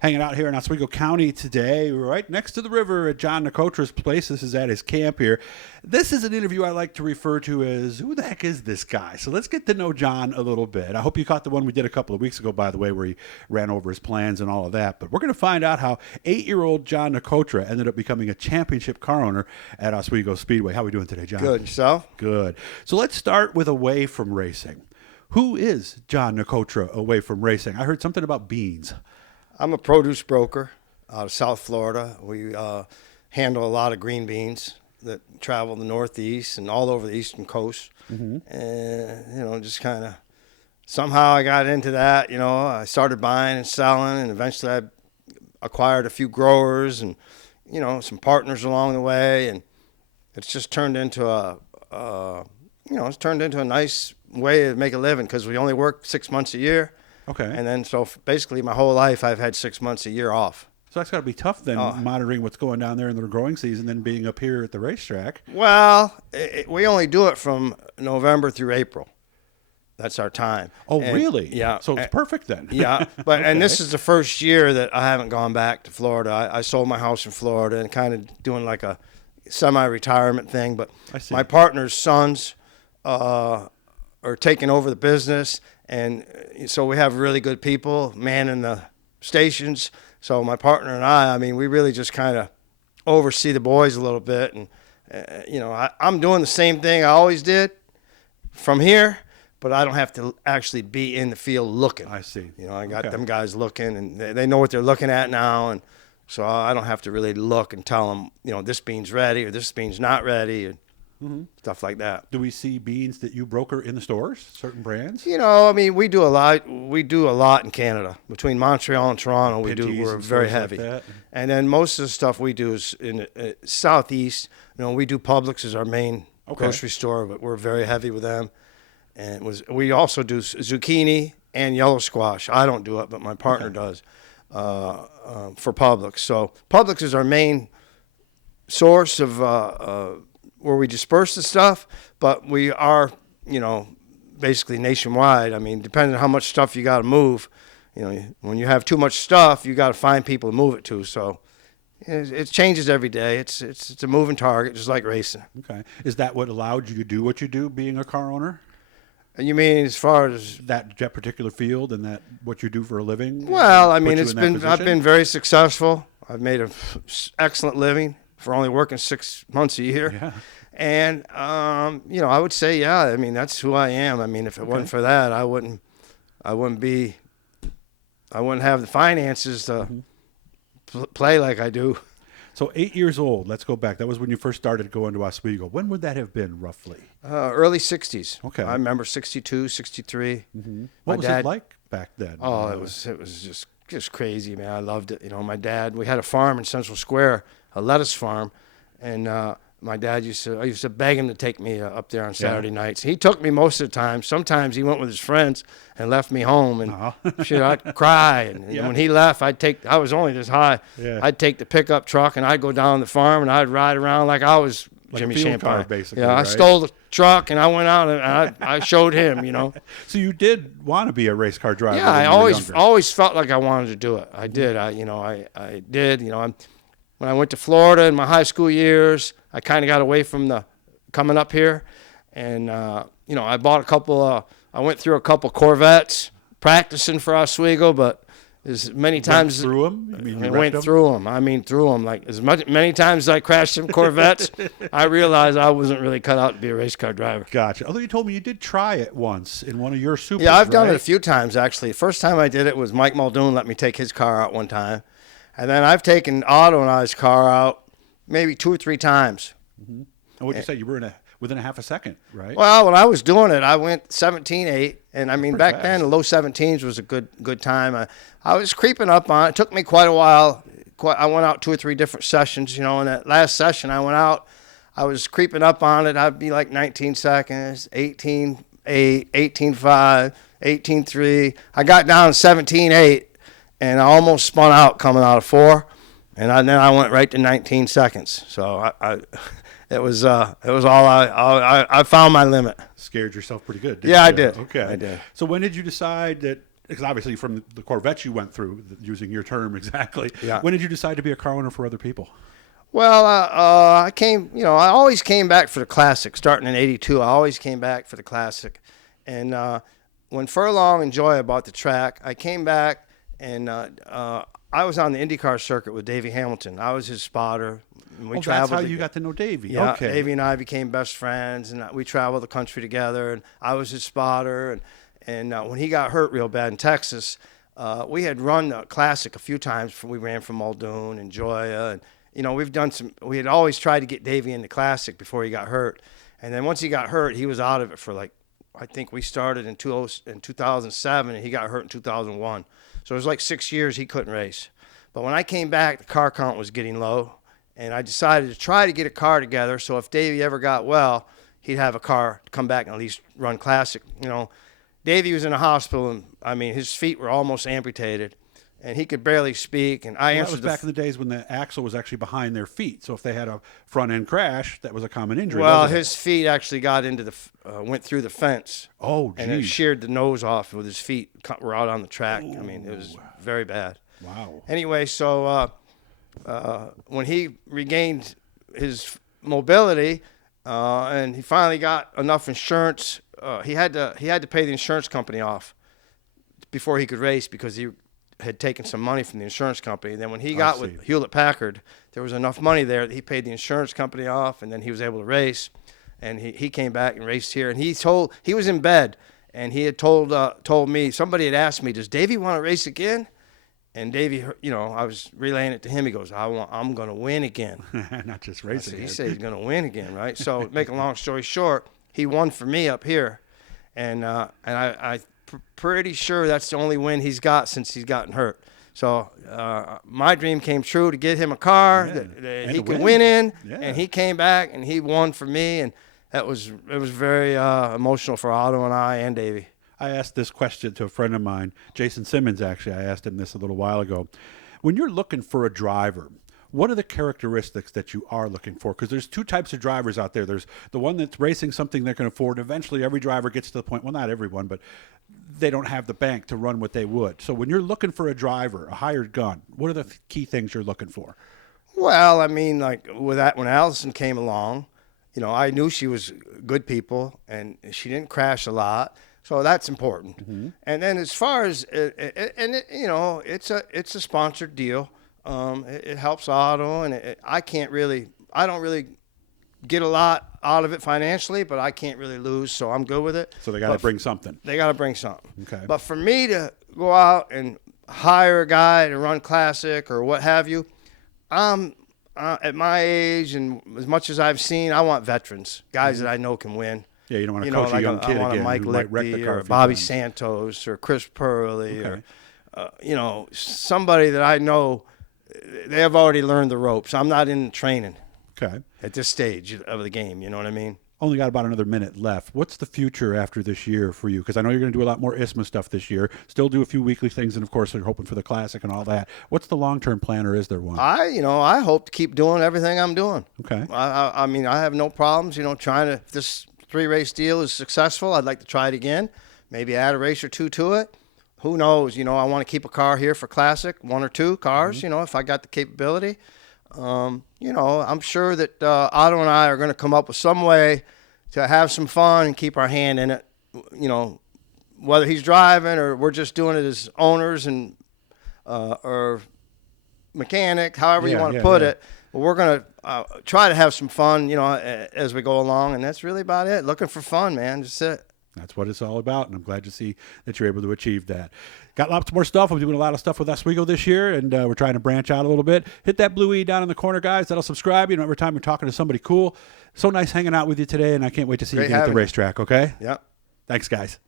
Hanging out here in Oswego County today, right next to the river at John Nicotra's place. This is at his camp here. This is an interview I like to refer to as, who the heck is this guy? So let's get to know John a little bit. I hope you caught the one we did a couple of weeks ago, by the way, where he ran over his plans and all of that. But we're going to find out how 8-year-old John Nicotra ended up becoming a championship car owner at Oswego Speedway. How are we doing today, John? Good. Yourself? Good. So let's start with away from racing. Who is John Nicotra away from racing? I heard something about beans. I'm a produce broker out of South Florida. We handle a lot of green beans that travel the Northeast and all over the Eastern Coast. And, just kind of somehow I got into that. I started buying and selling, and eventually I acquired a few growers and, some partners along the way. And it's just turned into a nice way to make a living because we only work 6 months a year. Okay. And then so basically my whole life I've had 6 months a year off. So that's got to be tough then, monitoring what's going down there in the growing season, then being up here at the racetrack. Well, we only do it from November through April. That's our time. Oh, really? Yeah. So it's perfect then. Yeah. But And this is the first year that I haven't gone back to Florida. I sold my house in Florida and kind of doing like a semi-retirement thing. But my partner's sons are taking over the business. And so we have really good people manning the stations. So my partner and I mean, we really just kind of oversee the boys a little bit. And, I'm doing the same thing I always did from here, but I don't have to actually be in the field looking. I see. I got them guys looking, and they know what they're looking at now. And so I don't have to really look and tell them, this bean's ready or this bean's not ready. And stuff like that. Do we see beans that you broker in the stores, certain brands? We do a lot. We do a lot in Canada. Between Montreal and Toronto, we're very heavy. Like and then most of the stuff we do is in Southeast. We do Publix as our main grocery store, but we're very heavy with them. And we also do zucchini and yellow squash. I don't do it, but my partner does for Publix. So Publix is our main source of where we disperse the stuff, but we are, basically nationwide. I mean, depending on how much stuff you got to move, when you have too much stuff, you got to find people to move it to. So it changes every day. It's a moving target, just like racing. Okay. Is that what allowed you to do what you do, being a car owner? And you mean as far as that particular field and that what you do for a living? Well, I mean, I've been very successful. I've made an excellent living for only working 6 months a year. Yeah. And, I would say, yeah, I mean, that's who I am. I mean, if it wasn't for that, I wouldn't have the finances to play like I do. So 8 years old, let's go back. That was when you first started going to Oswego. When would that have been roughly? Early 60s. Okay. I remember 62, 63. What was it like back then? Oh, it was just crazy, man. I loved it. My dad, we had a farm in Central Square, a lettuce farm, and my dad I used to beg him to take me up there on Saturday nights. He took me most of the time. Sometimes he went with his friends and left me home, and shit, I'd cry. And when he left, I was only this high. Yeah. I'd take the pickup truck and I'd go down the farm and I'd ride around like I was like Jimmy Champagne. Car, basically. Yeah, right? I stole the truck and I went out and I showed him. So you did want to be a race car driver? Yeah, I always felt like I wanted to do it. I did. I did. When I went to Florida in my high school years, I kind of got away from coming up here, and I bought I went through a couple Corvettes practicing for Oswego, but as many times through them, I went through them. I mean, through them. Like many times as I crashed some Corvettes, I realized I wasn't really cut out to be a race car driver. Gotcha. Although you told me you did try it once in one of your Supers. Yeah, I've done it a few times actually. First time I did it was Mike Muldoon let me take his car out one time. And then I've taken Otto and I's car out maybe 2 or 3 times. And what you say, you were within a half a second, right? Well, when I was doing it, I went 17.8, and I mean back fast. then the low 17s was a good time. I was creeping up on it. It took me quite a while. I went out 2 or 3 different sessions. In that last session I went out, I was creeping up on it. I'd be like 19 seconds, 18.8, 18.5, 18.3. I got down to 17.8. And I almost spun out coming out of 4, and then I went right to 19 seconds. So it was all I found my limit. Scared yourself pretty good. Yeah, you? I did. Okay, I did. So when did you decide that because obviously from the Corvettes you went through, using your term exactly. Yeah. When did you decide to be a car owner for other people? Well, I always came back for the Classic. Starting in '82, I always came back for the Classic. And when Furlong and Joya bought the track, I came back, and I was on the IndyCar circuit with Davey Hamilton. I was his spotter. And we That's how traveled. you got to know Davey. Yeah, Okay. Davey and I became best friends, and we traveled the country together. And I was his spotter. And when he got hurt real bad in Texas, we had run the Classic a few times. We ran from Muldoon and Joya, and we had always tried to get Davey in the Classic before he got hurt. And then once he got hurt, he was out of it for I think we started in 2007, and he got hurt in 2001. So it was like 6 years he couldn't race. But when I came back, the car count was getting low, and I decided to try to get a car together so if Davey ever got well, he'd have a car to come back and at least run Classic. Davey was in a hospital, and I mean, his feet were almost amputated, and he could barely speak. And I answered that was back in the days when the axle was actually behind their feet. So if they had a front end crash, that was a common injury. Well, his feet actually got into went through the fence. Oh, geez. And it sheared the nose off with his feet were out on the track. I mean, it was very bad. Wow. Anyway, so when he regained his mobility and he finally got enough insurance, he had to pay the insurance company off before he could race because he had taken some money from the insurance company. And then when he got with Hewlett-Packard, there was enough money there that he paid the insurance company off, and then he was able to race. And he came back and raced here. And he was in bed, and he had told me, somebody had asked me, does Davey want to race again? And Davey, I was relaying it to him. He goes, I'm going to win again. Not just racing. He said he's going to win again, right? So, make a long story short, he won for me up here, and I'm pretty sure that's the only win he's got since he's gotten hurt. So my dream came true to get him a car that he could win in, and he came back and he won for me, and it was very emotional for Otto and I and Davey. I asked this question to a friend of mine, Jason Simmons, actually. I asked him this a little while ago. When you're looking for a driver, what are the characteristics that you are looking for? Because there's two types of drivers out there. There's the one that's racing something they can afford. Eventually, every driver gets to the point, well, not everyone, but they don't have the bank to run what they would. So when you're looking for a driver, a hired gun, what are the key things you're looking for? Well, I mean, like with that, when Allison came along, I knew she was good people, and she didn't crash a lot. So that's important. Mm-hmm. And then as far as it's a sponsored deal. It helps Otto, and I don't really get a lot out of it financially, but I can't really lose, so I'm good with it. So they got to bring something. They got to bring something. Okay. But for me to go out and hire a guy to run Classic or what have you, at my age and as much as I've seen, I want veterans, guys that I know can win. Yeah, you don't want to coach a young kid again Mike who might wreck the Lichty car or Bobby Santos or Chris Purley or somebody that I know. They have already learned the ropes. I'm not in training at this stage of the game. You know what I mean? Only got about another minute left. What's the future after this year for you? Because I know you're going to do a lot more ISMA stuff this year. Still do a few weekly things, and of course, you're hoping for the Classic and all that. What's the long-term plan, or is there one? I hope to keep doing everything I'm doing. Okay. I mean, I have no problems. Trying to. If this 3-race deal is successful, I'd like to try it again. Maybe add a race or two to it. Who knows? I want to keep a car here for Classic, 1 or 2 cars. Mm-hmm. If I got the capability. I'm sure that Otto and I are going to come up with some way to have some fun and keep our hand in it. Whether he's driving or we're just doing it as owners and or mechanic, however you want to put it. But we're going to try to have some fun, as we go along, and that's really about it. Looking for fun, man. That's it. That's what it's all about, and I'm glad to see that you're able to achieve that. Got lots more stuff. I'm doing a lot of stuff with Oswego this year, and we're trying to branch out a little bit. Hit that blue E down in the corner, guys. That'll subscribe. Every time you're talking to somebody cool. So nice hanging out with you today, and I can't wait to see you again at the racetrack, okay? Yep. Thanks, guys.